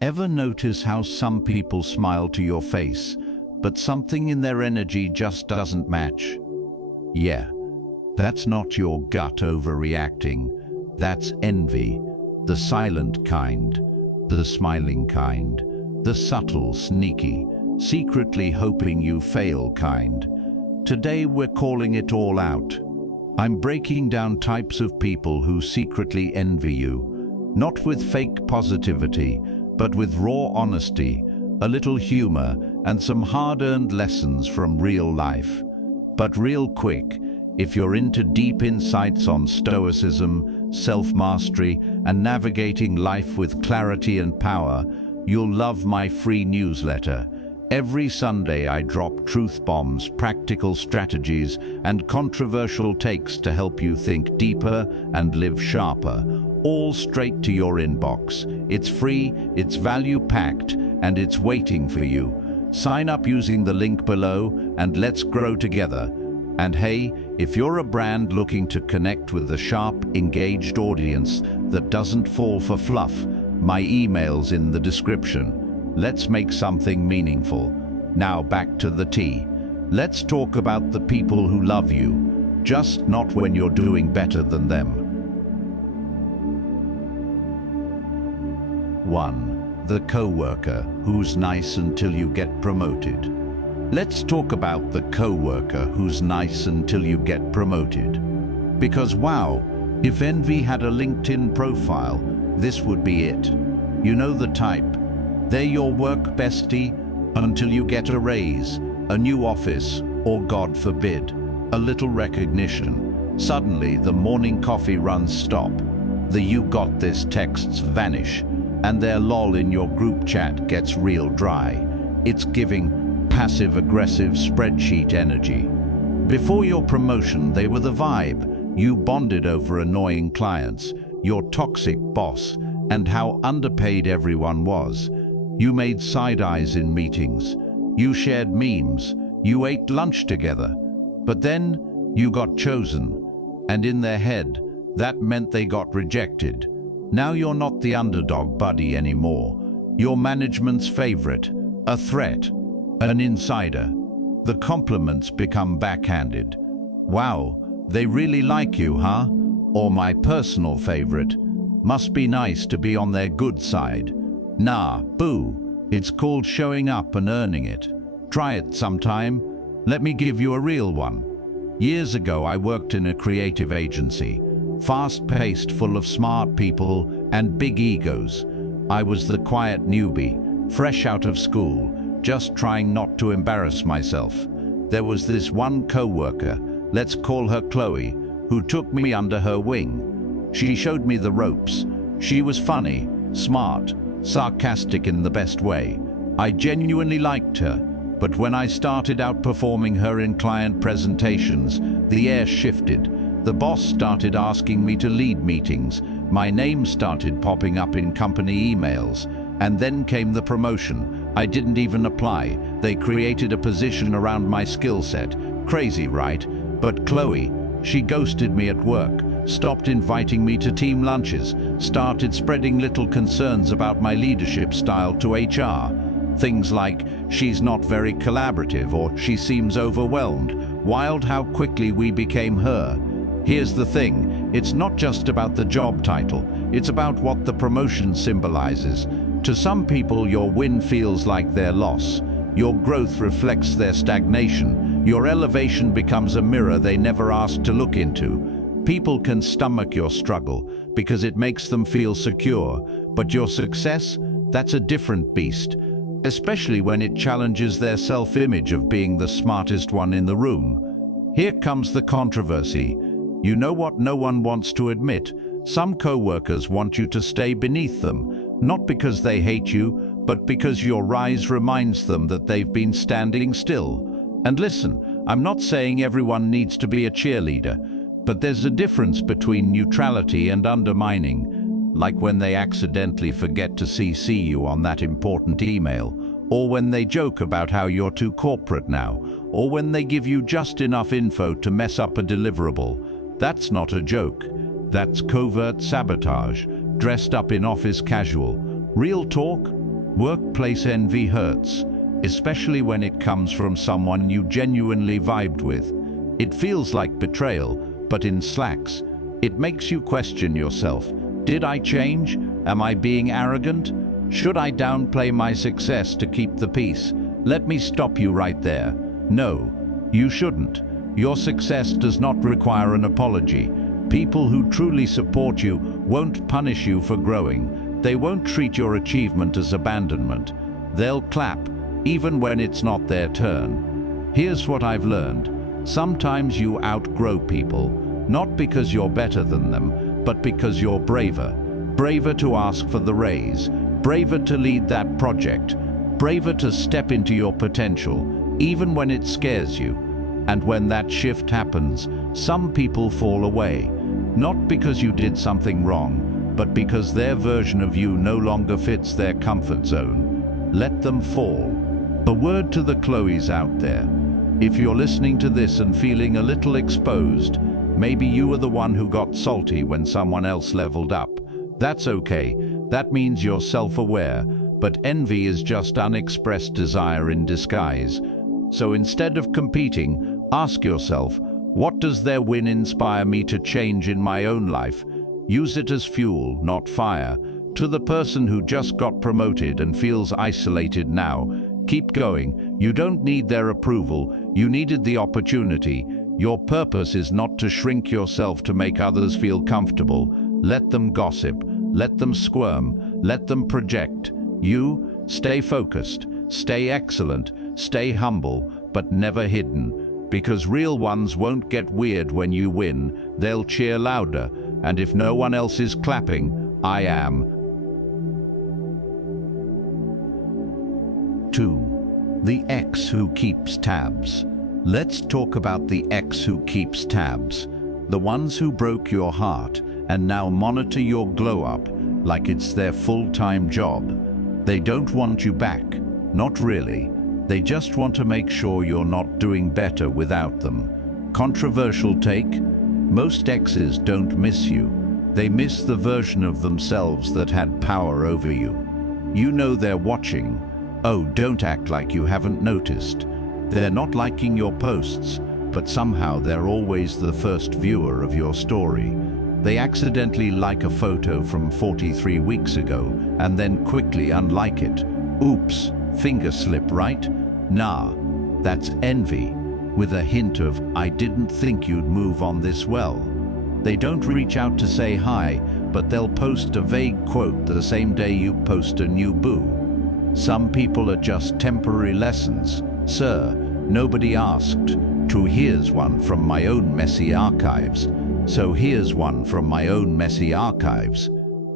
Ever notice how some people smile to your face, but something in their energy just doesn't match? Yeah, that's not your gut overreacting. That's envy, the silent kind, the smiling kind, the subtle, sneaky, secretly hoping you fail kind. Today we're calling it all out. I'm breaking down types of people who secretly envy you, not with fake positivity, but with raw honesty, a little humor, and some hard-earned lessons from real life. But real quick, if you're into deep insights on Stoicism, self-mastery, and navigating life with clarity and power, you'll love my free newsletter. Every Sunday I drop truth bombs, practical strategies, and controversial takes to help you think deeper and live sharper, all straight to your inbox. It's free, it's value-packed, and it's waiting for you. Sign up using the link below, and let's grow together. And hey, if you're a brand looking to connect with a sharp, engaged audience that doesn't fall for fluff, my email's in the description. Let's make something meaningful. Now back to the tea. Let's talk about the people who love you, just not when you're doing better than them. 1. The coworker who's nice until you get promoted. Let's talk about the coworker who's nice until you get promoted. Because wow, if envy had a LinkedIn profile, this would be it. You know the type. They're your work bestie until you get a raise, a new office, or God forbid, a little recognition. Suddenly, the morning coffee runs stop. The "you got this" texts vanish, and their lol in your group chat gets real dry. It's giving passive-aggressive spreadsheet energy. Before your promotion, they were the vibe. You bonded over annoying clients, your toxic boss, and how underpaid everyone was. You made side eyes in meetings. You shared memes. You ate lunch together. But then you got chosen. And in their head, that meant they got rejected. Now you're not the underdog buddy anymore. You're management's favorite, a threat, an insider. The compliments become backhanded. Wow, they really like you, huh? Or my personal favorite, must be nice to be on their good side. Nah, boo. It's called showing up and earning it. Try it sometime. Let me give you a real one. Years ago, I worked in a creative agency, fast-paced, full of smart people and big egos. I was the quiet newbie, fresh out of school, just trying not to embarrass myself. There was this one coworker, let's call her Chloe, who took me under her wing. She showed me the ropes. She was funny, smart, sarcastic in the best way. I genuinely liked her, but when I started outperforming her in client presentations, the air shifted. The boss started asking me to lead meetings. My name started popping up in company emails. And then came the promotion. I didn't even apply. They created a position around my skill set. Crazy, right? But Chloe, she ghosted me at work, stopped inviting me to team lunches, started spreading little concerns about my leadership style to HR. Things like, she's not very collaborative, or she seems overwhelmed. Wild how quickly we became her. Here's the thing, it's not just about the job title, it's about what the promotion symbolizes. To some people, your win feels like their loss. Your growth reflects their stagnation. Your elevation becomes a mirror they never asked to look into. People can stomach your struggle because it makes them feel secure, but your success, that's a different beast, especially when it challenges their self-image of being the smartest one in the room. Here comes the controversy. You know what no one wants to admit? Some coworkers want you to stay beneath them, not because they hate you, but because your rise reminds them that they've been standing still. And listen, I'm not saying everyone needs to be a cheerleader, but there's a difference between neutrality and undermining, like when they accidentally forget to CC you on that important email, or when they joke about how you're too corporate now, or when they give you just enough info to mess up a deliverable. That's not a joke. That's covert sabotage, dressed up in office casual. Real talk, Workplace envy hurts, especially when it comes from someone you genuinely vibed with. It feels like betrayal, but in slacks. It makes you question yourself. Did I change? Am I being arrogant? Should I downplay my success to keep the peace? Let me stop you right there. No, you shouldn't. Your success does not require an apology. People who truly support you won't punish you for growing. They won't treat your achievement as abandonment. They'll clap, even when it's not their turn. Here's what I've learned. Sometimes you outgrow people, not because you're better than them, but because you're braver. Braver to ask for the raise, braver to lead that project, braver to step into your potential, even when it scares you. And when that shift happens, some people fall away, not because you did something wrong, but because their version of you no longer fits their comfort zone. Let them fall. A word to the Chloes out there. If you're listening to this and feeling a little exposed, maybe you were the one who got salty when someone else leveled up. That's okay. That means you're self-aware, but envy is just unexpressed desire in disguise. So instead of competing, ask yourself, what does their win inspire me to change in my own life? Use it as fuel, not fire. To the person who just got promoted and feels isolated now, keep going. You don't need their approval. You needed the opportunity. Your purpose is not to shrink yourself to make others feel comfortable. Let them gossip. Let them squirm. Let them project. You stay focused. Stay excellent. Stay humble, but never hidden. Because real ones won't get weird when you win. They'll cheer louder. And if no one else is clapping, I am. 2. The X who keeps tabs. Let's talk about the X who keeps tabs. The ones who broke your heart and now monitor your glow-up like it's their full-time job. They don't want you back. Not really. They just want to make sure you're not doing better without them. Controversial take? Most exes don't miss you. They miss the version of themselves that had power over you. You know they're watching. Oh, don't act like you haven't noticed. They're not liking your posts, but somehow they're always the first viewer of your story. They accidentally like a photo from 43 weeks ago and then quickly unlike it. Oops, finger slip, right? Nah, that's envy, with a hint of, I didn't think you'd move on this well. They don't reach out to say hi, but they'll post a vague quote the same day you post a new boo. Some people are just temporary lessons. Sir, nobody asked. True, here's one from my own messy archives. So here's one from my own messy archives.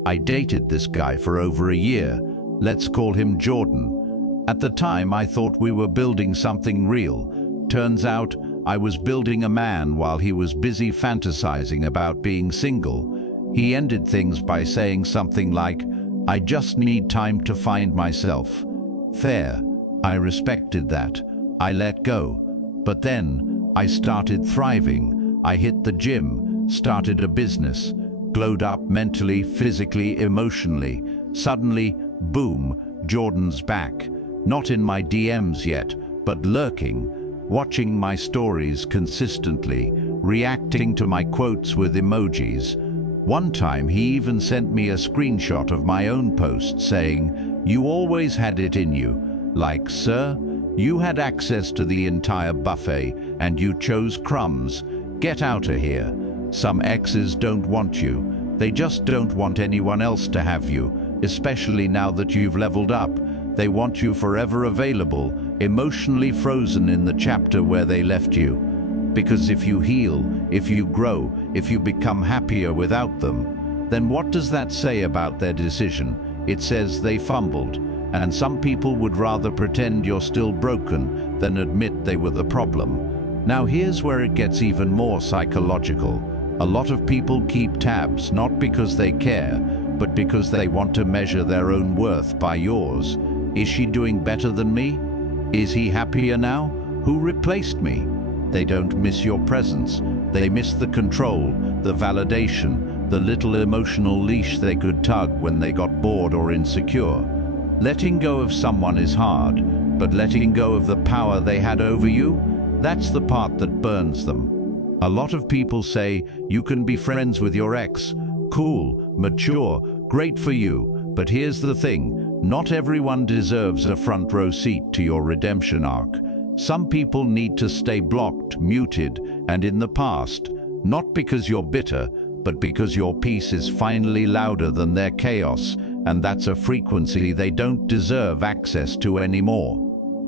I dated this guy for over a year. Let's call him Jordan. At the time, I thought we were building something real. Turns out, I was building a man while he was busy fantasizing about being single. He ended things by saying something like, I just need time to find myself. Fair. I respected that. I let go. But then, I started thriving. I hit the gym, started a business, glowed up mentally, physically, emotionally. Suddenly, boom, Jordan's back. Not in my DMs yet, but lurking, watching my stories consistently, reacting to my quotes with emojis. One time he even sent me a screenshot of my own post saying, you always had it in you. Like, sir, you had access to the entire buffet and you chose crumbs. Get out of here. Some exes don't want you. They just don't want anyone else to have you, especially now that you've leveled up. They want you forever available, emotionally frozen in the chapter where they left you. Because if you heal, if you grow, if you become happier without them, then what does that say about their decision? It says they fumbled, and some people would rather pretend you're still broken than admit they were the problem. Now here's where it gets even more psychological. A lot of people keep tabs not because they care, but because they want to measure their own worth by yours. Is she doing better than me? Is he happier now? Who replaced me? They don't miss your presence. They miss the control, the validation, the little emotional leash they could tug when they got bored or insecure. Letting go of someone is hard, but letting go of the power they had over you, that's the part that burns them. A lot of people say, you can be friends with your ex. Cool, mature, great for you. But here's the thing, not everyone deserves a front row seat to your redemption arc. Some people need to stay blocked, muted, and in the past, not because you're bitter, but because your peace is finally louder than their chaos, and that's a frequency they don't deserve access to anymore.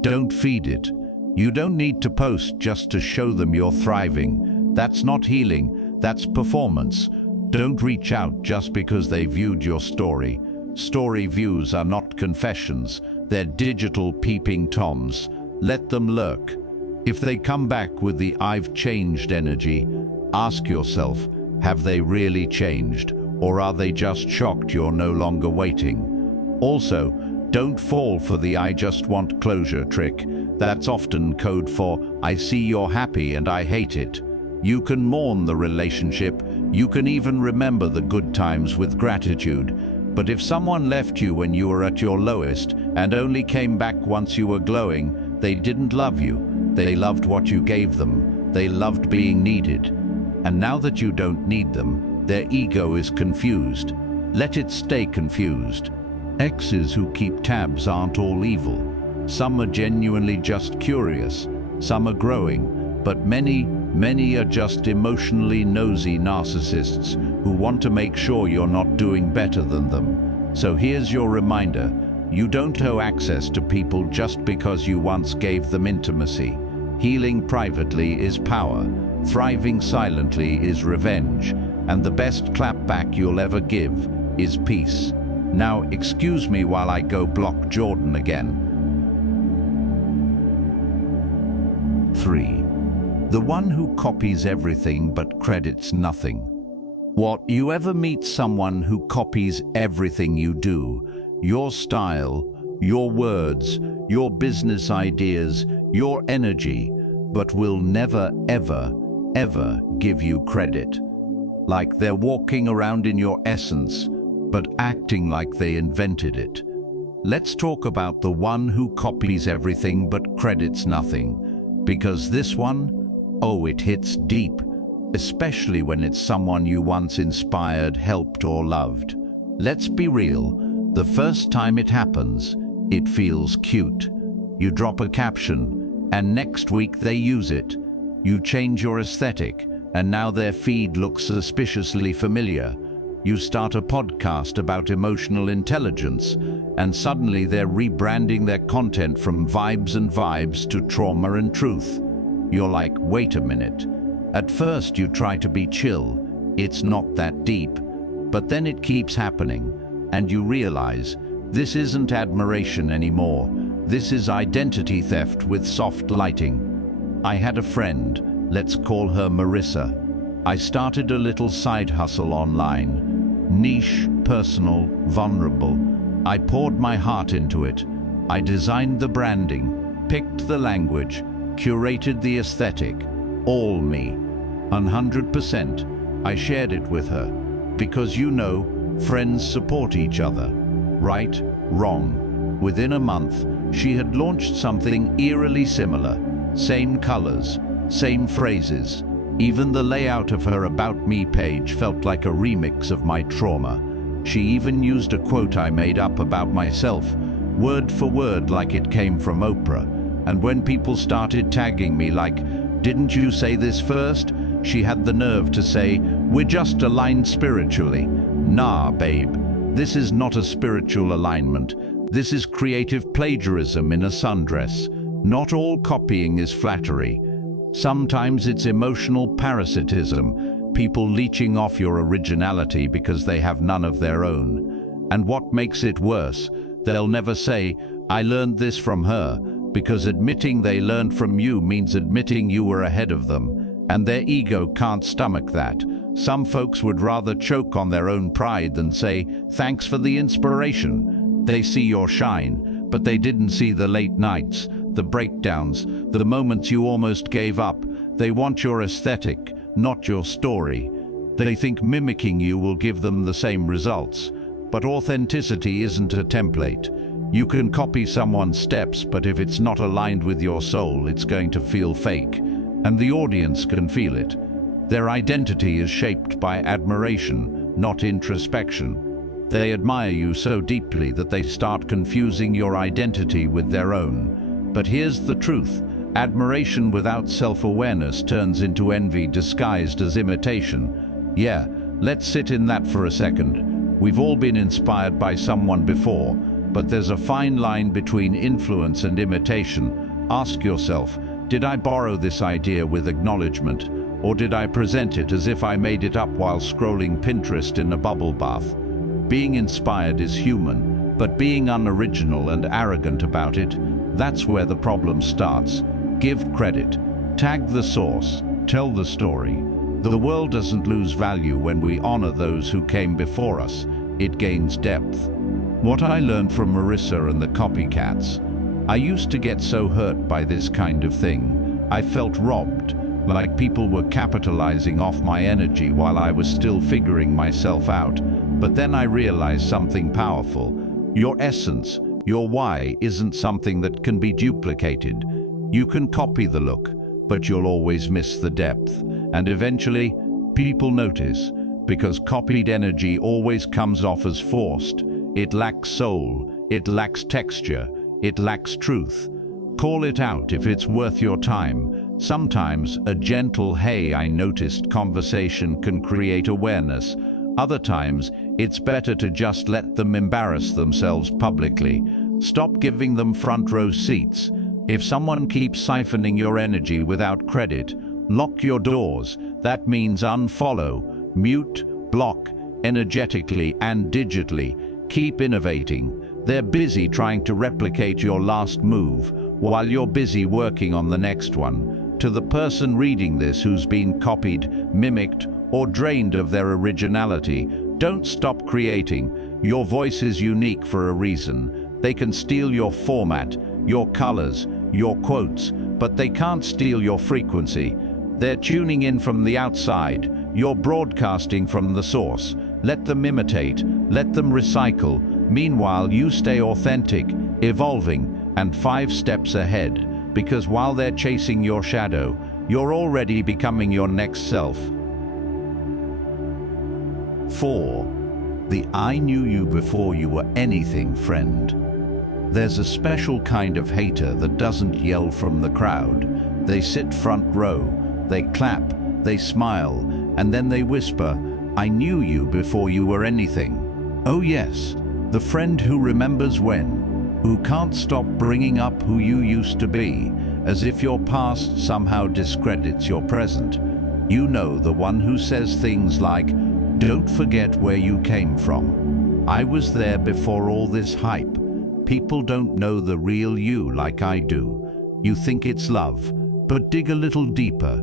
Don't feed it. You don't need to post just to show them you're thriving. That's not healing, that's performance. Don't reach out just because they viewed your story. Story views are not confessions, they're digital peeping toms. Let them lurk. If they come back with the "I've changed" energy, ask yourself, have they really changed, or are they just shocked you're no longer waiting? Also, don't fall for the "I just want closure" trick. That's often code for "I see you're happy and I hate it." You can mourn the relationship, you can even remember the good times with gratitude. But if someone left you when you were at your lowest and only came back once you were glowing, they didn't love you. They loved what you gave them. They loved being needed. And now that you don't need them, their ego is confused. Let it stay confused. Exes who keep tabs aren't all evil. Some are genuinely just curious. Some are growing. But many are just emotionally nosy narcissists who want to make sure you're not doing better than them. So here's your reminder. You don't owe access to people just because you once gave them intimacy. Healing privately is power. Thriving silently is revenge. And the best clapback you'll ever give is peace. Now, excuse me while I go block Jordan again. 3. The one who copies everything but credits nothing. What, you ever meet someone who copies everything you do? Your style, your words, your business ideas, your energy, but will never, ever give you credit. Like they're walking around in your essence, but acting like they invented it. Let's talk about the one who copies everything but credits nothing. Because this one, oh, it hits deep, especially when it's someone you once inspired, helped, or loved. Let's be real, the first time it happens, it feels cute. You drop a caption, and next week they use it. You change your aesthetic, and now their feed looks suspiciously familiar. You start a podcast about emotional intelligence, and suddenly they're rebranding their content from vibes and vibes to trauma and truth. You're like, wait a minute. At first you try to be chill. It's not that deep. But then it keeps happening, and you realize this isn't admiration anymore. This is identity theft with soft lighting. I had a friend, let's call her Marissa. I started a little side hustle online. Niche, personal, vulnerable. I poured my heart into it. I designed the branding, picked the language, curated the aesthetic. All me. 100%. I shared it with her. Because friends support each other. Right, wrong. Within a month, she had launched something eerily similar. Same colors, same phrases. Even the layout of her About Me page felt like a remix of my trauma. She even used a quote I made up about myself, word for word like it came from Oprah. And when people started tagging me like, "Didn't you say this first?" she had the nerve to say, "We're just aligned spiritually." Nah, babe. This is not a spiritual alignment. This is creative plagiarism in a sundress. Not all copying is flattery. Sometimes it's emotional parasitism, people leeching off your originality because they have none of their own. And what makes it worse, they'll never say, "I learned this from her," because admitting they learned from you means admitting you were ahead of them, and their ego can't stomach that. Some folks would rather choke on their own pride than say, "Thanks for the inspiration." They see your shine, but they didn't see the late nights, the breakdowns, the moments you almost gave up. They want your aesthetic, not your story. They think mimicking you will give them the same results. But authenticity isn't a template. You can copy someone's steps, but if it's not aligned with your soul, it's going to feel fake, and the audience can feel it. Their identity is shaped by admiration, not introspection. They admire you so deeply that they start confusing your identity with their own. But here's the truth. Admiration without self-awareness turns into envy disguised as imitation. Yeah, let's sit in that for a second. We've all been inspired by someone before, but there's a fine line between influence and imitation. Ask yourself, did I borrow this idea with acknowledgement, or did I present it as if I made it up while scrolling Pinterest in a bubble bath? Being inspired is human, but being unoriginal and arrogant about it, that's where the problem starts. Give credit, tag the source, tell the story. The world doesn't lose value when we honor those who came before us. It gains depth. What I learned from Marissa and the copycats. I used to get so hurt by this kind of thing. I felt robbed, like people were capitalizing off my energy while I was still figuring myself out. But then I realized something powerful. Your essence, your why, isn't something that can be duplicated. You can copy the look, but you'll always miss the depth. And eventually, people notice, because copied energy always comes off as forced. It lacks soul, it lacks texture, it lacks truth. Call it out if it's worth your time. Sometimes a gentle "hey, I noticed" conversation can create awareness. Other times, it's better to just let them embarrass themselves publicly. Stop giving them front row seats. If someone keeps siphoning your energy without credit, lock your doors. That means unfollow, mute, block, energetically and digitally. Keep innovating. They're busy trying to replicate your last move while you're busy working on the next one. To the person reading this who's been copied, mimicked, or drained of their originality, don't stop creating. Your voice is unique for a reason. They can steal your format, your colors, your quotes, but they can't steal your frequency. They're tuning in from the outside. You're broadcasting from the source. Let them imitate, let them recycle. Meanwhile, you stay authentic, evolving, and 5 steps ahead, because while they're chasing your shadow, you're already becoming your next self. 4. The "I knew you before you were anything" friend. There's a special kind of hater that doesn't yell from the crowd. They sit front row, they clap, they smile, and then they whisper, "I knew you before you were anything." Oh yes, the friend who remembers when, who can't stop bringing up who you used to be, as if your past somehow discredits your present. You know, the one who says things like, "Don't forget where you came from. I was there before all this hype. People don't know the real you like I do. You think it's love, but dig a little deeper.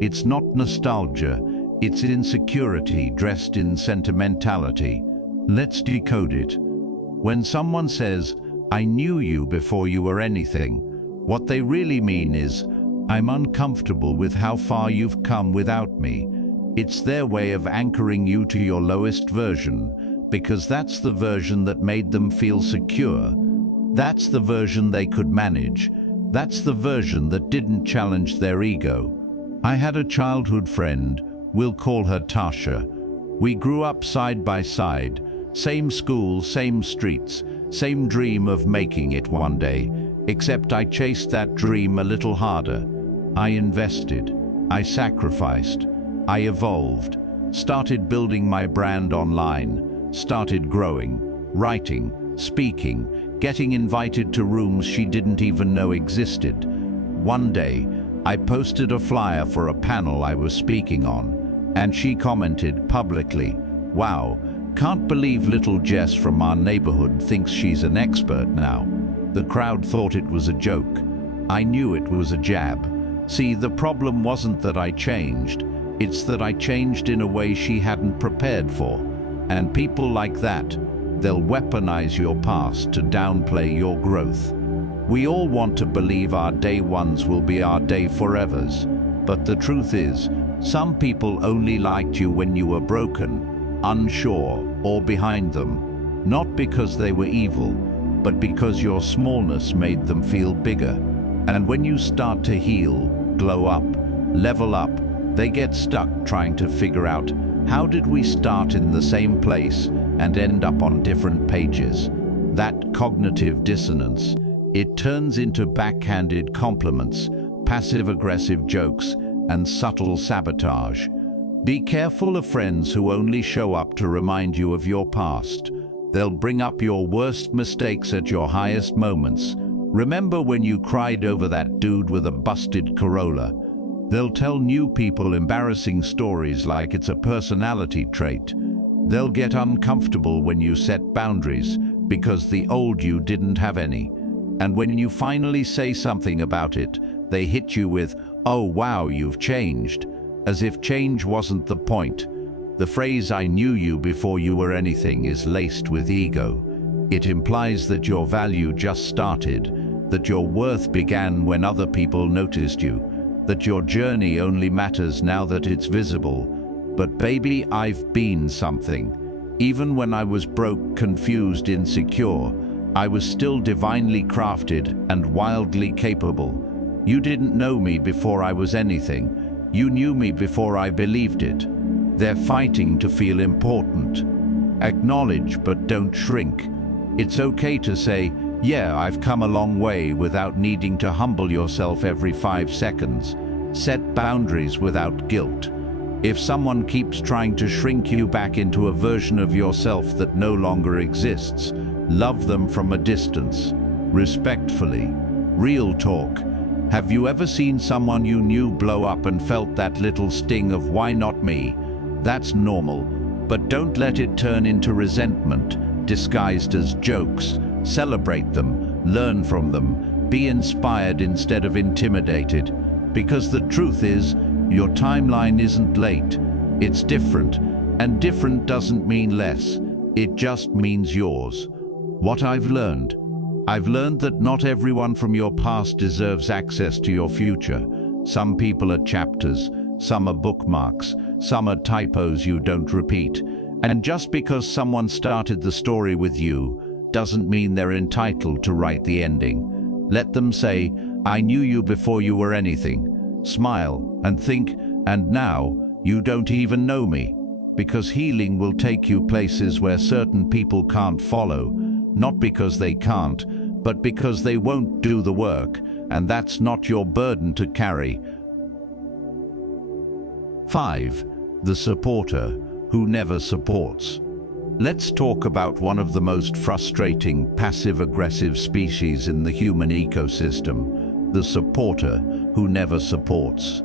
It's not nostalgia, it's insecurity dressed in sentimentality." Let's decode it. When someone says, "I knew you before you were anything," what they really mean is, "I'm uncomfortable with how far you've come without me." It's their way of anchoring you to your lowest version, because that's the version that made them feel secure. That's the version they could manage. That's the version that didn't challenge their ego. I had a childhood friend, we'll call her Tasha. We grew up side by side, same school, same streets, same dream of making it one day, except I chased that dream a little harder. I invested, I sacrificed, I evolved, started building my brand online, started growing, writing, speaking, getting invited to rooms she didn't even know existed. One day, I posted a flyer for a panel I was speaking on, and she commented publicly, "Wow, can't believe little Jess from our neighborhood thinks she's an expert now." The crowd thought it was a joke. I knew it was a jab. See, the problem wasn't that I changed, it's that I changed in a way she hadn't prepared for. And people like that, they'll weaponize your past to downplay your growth. We all want to believe our day ones will be our day forevers, but the truth is, some people only liked you when you were broken, unsure, or behind them, not because they were evil, but because your smallness made them feel bigger. And when you start to heal, glow up, level up, they get stuck trying to figure out, how did we start in the same place and end up on different pages? That cognitive dissonance, it turns into backhanded compliments, passive-aggressive jokes, and subtle sabotage. Be careful of friends who only show up to remind you of your past. They'll bring up your worst mistakes at your highest moments. Remember when you cried over that dude with a busted Corolla? They'll tell new people embarrassing stories like it's a personality trait. They'll get uncomfortable when you set boundaries because the old you didn't have any. And when you finally say something about it, they hit you with, "Oh wow, you've changed," as if change wasn't the point. The phrase "I knew you before you were anything" is laced with ego. It implies that your value just started, that your worth began when other people noticed you, that your journey only matters now that it's visible. But baby, I've been something. Even when I was broke, confused, insecure, I was still divinely crafted and wildly capable. You didn't know me before I was anything. You knew me before I believed it. They're fighting to feel important. Acknowledge, but don't shrink. It's okay to say, "Yeah, I've come a long way," without needing to humble yourself every 5 seconds. Set boundaries without guilt. If someone keeps trying to shrink you back into a version of yourself that no longer exists, love them from a distance, respectfully. Real talk. Have you ever seen someone you knew blow up and felt that little sting of "why not me"? That's normal, but don't let it turn into resentment, disguised as jokes. Celebrate them, learn from them, be inspired instead of intimidated. Because the truth is, your timeline isn't late, it's different, and different doesn't mean less, it just means yours. What I've learned that not everyone from your past deserves access to your future. Some people are chapters, some are bookmarks, some are typos you don't repeat. And just because someone started the story with you, doesn't mean they're entitled to write the ending. Let them say, "I knew you before you were anything." Smile and think, "And now, you don't even know me." Because healing will take you places where certain people can't follow, not because they can't, but because they won't do the work, and that's not your burden to carry. 5. The supporter who never supports. Let's talk about one of the most frustrating passive-aggressive species in the human ecosystem, the supporter who never supports.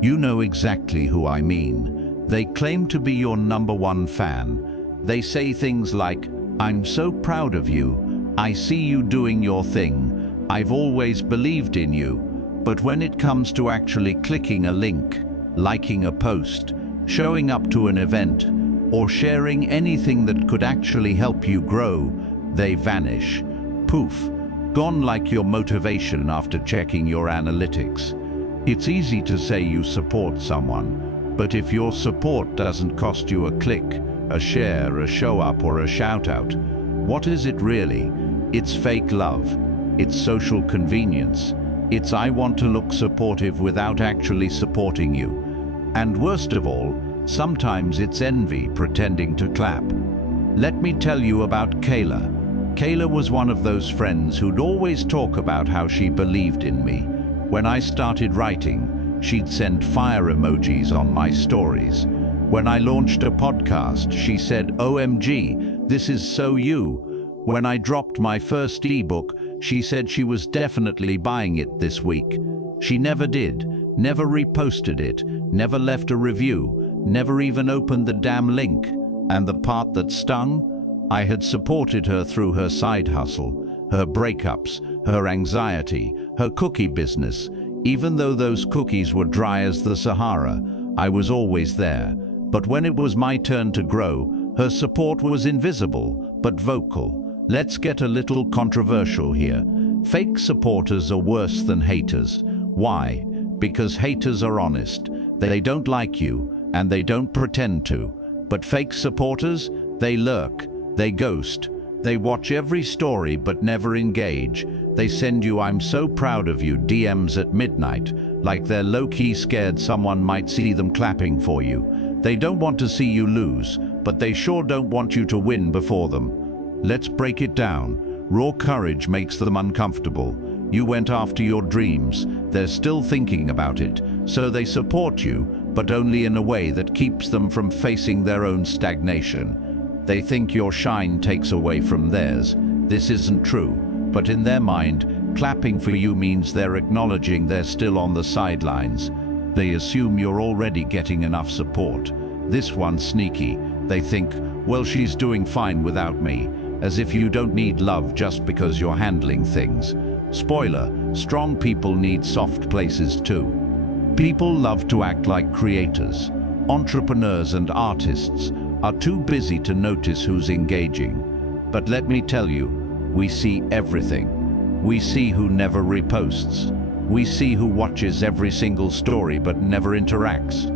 You know exactly who I mean. They claim to be your #1 fan. They say things like, "I'm so proud of you. I see you doing your thing. I've always believed in you." But when it comes to actually clicking a link, liking a post, showing up to an event, or sharing anything that could actually help you grow, they vanish. Poof, gone like your motivation after checking your analytics. It's easy to say you support someone, but if your support doesn't cost you a click, a share, a show up, or a shout out, what is it really? It's fake love. It's social convenience. It's "I want to look supportive" without actually supporting you. And worst of all, sometimes it's envy pretending to clap. Let me tell you about Kayla. Kayla was one of those friends who'd always talk about how she believed in me. When I started writing, she'd send fire emojis on my stories. When I launched a podcast, she said, "OMG, this is so you." When I dropped my first ebook, she said she was definitely buying it this week. She never did, never reposted it, never left a review, never even opened the damn link. And the part that stung? I had supported her through her side hustle, her breakups, her anxiety, her cookie business. Even though those cookies were dry as the Sahara, I was always there. But when it was my turn to grow, her support was invisible, but vocal. Let's get a little controversial here. Fake supporters are worse than haters. Why? Because haters are honest. They don't like you, and they don't pretend to. But fake supporters, they lurk, they ghost, They watch every story but never engage. They send you "I'm so proud of you" DMs at midnight, like they're low-key scared someone might see them clapping for you. They don't want to see you lose, but they sure don't want you to win before them. Let's break it down. Raw courage makes them uncomfortable. You went after your dreams. They're still thinking about it, so they support you, but only in a way that keeps them from facing their own stagnation. They think your shine takes away from theirs. This isn't true, but in their mind, clapping for you means they're acknowledging they're still on the sidelines. They assume you're already getting enough support. This one's sneaky. They think, well, she's doing fine without me, as if you don't need love just because you're handling things. Spoiler, strong people need soft places too. People love to act like creators. Entrepreneurs and artists are too busy to notice who's engaging. But let me tell you, we see everything. We see who never reposts. We see who watches every single story but never interacts.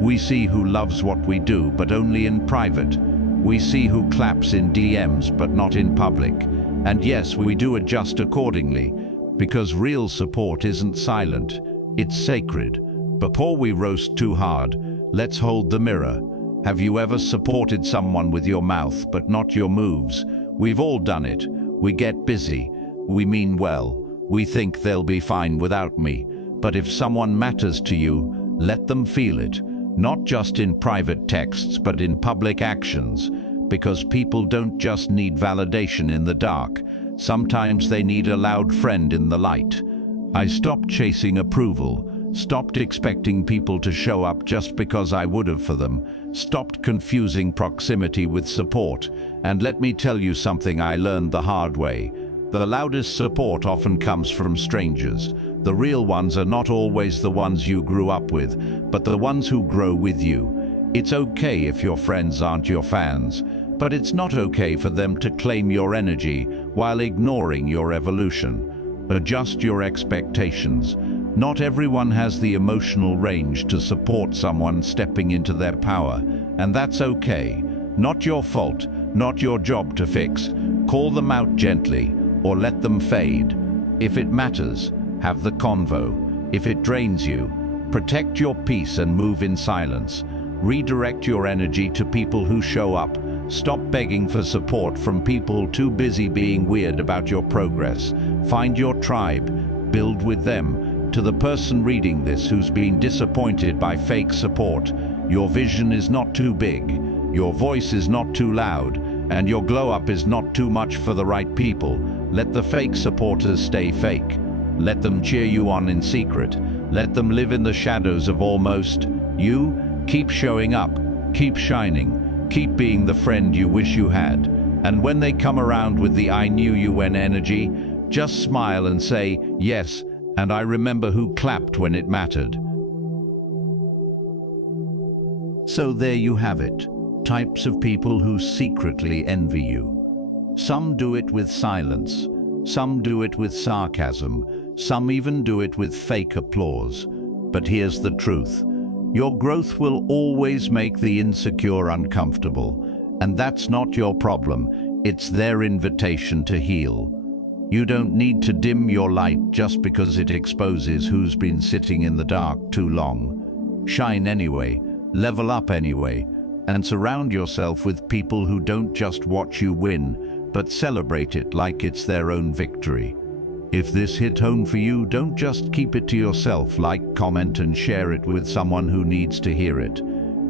We see who loves what we do but only in private. We see who claps in DMs but not in public. And yes, we do adjust accordingly, because real support isn't silent, it's sacred. Before we roast too hard, let's hold the mirror. Have you ever supported someone with your mouth but not your moves? We've all done it. We get busy. We mean well. We think they'll be fine without me. But if someone matters to you, let them feel it. Not just in private texts, but in public actions. Because people don't just need validation in the dark. Sometimes they need a loud friend in the light. I stopped chasing approval. Stopped expecting people to show up just because I would have for them. Stopped confusing proximity with support. And let me tell you something I learned the hard way. The loudest support often comes from strangers. The real ones are not always the ones you grew up with, but the ones who grow with you. It's okay if your friends aren't your fans, but it's not okay for them to claim your energy while ignoring your evolution. Adjust your expectations. Not everyone has the emotional range to support someone stepping into their power, and that's okay. Not your fault, not your job to fix. Call them out gently, or let them fade. If it matters, have the convo. If it drains you, protect your peace and move in silence. Redirect your energy to people who show up. Stop begging for support from people too busy being weird about your progress. Find your tribe, build with them. To the person reading this who's been disappointed by fake support, your vision is not too big, your voice is not too loud, and your glow-up is not too much for the right people. Let the fake supporters stay fake. Let them cheer you on in secret. Let them live in the shadows of almost. You, keep showing up, keep shining, keep being the friend you wish you had. And when they come around with the "I knew you when" energy, just smile and say, "Yes, and I remember who clapped when it mattered." So there you have it. Types of people who secretly envy you. Some do it with silence. Some do it with sarcasm. Some even do it with fake applause. But here's the truth. Your growth will always make the insecure uncomfortable. And that's not your problem. It's their invitation to heal. You don't need to dim your light just because it exposes who's been sitting in the dark too long. Shine anyway, level up anyway, and surround yourself with people who don't just watch you win, but celebrate it like it's their own victory. If this hit home for you, don't just keep it to yourself. Like, comment, and share it with someone who needs to hear it.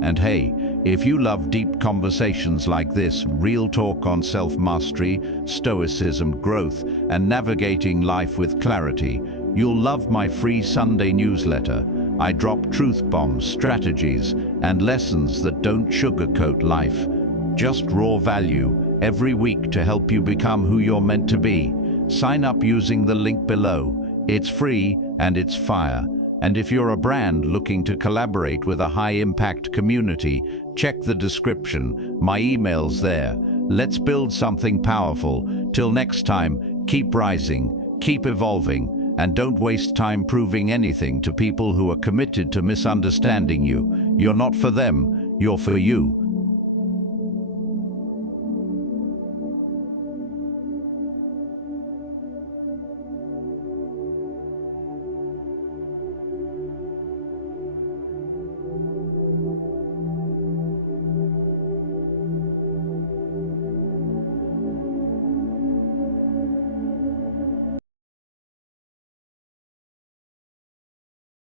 And hey, if you love deep conversations like this, real talk on self-mastery, stoicism, growth, and navigating life with clarity, you'll love my free Sunday newsletter. I drop truth bombs, strategies, and lessons that don't sugarcoat life. Just raw value every week to help you become who you're meant to be. Sign up using the link below. It's free and it's fire. And if you're a brand looking to collaborate with a high-impact community, check the description. My email's there. Let's build something powerful. Till next time, keep rising, keep evolving, and don't waste time proving anything to people who are committed to misunderstanding you. You're not for them, you're for you.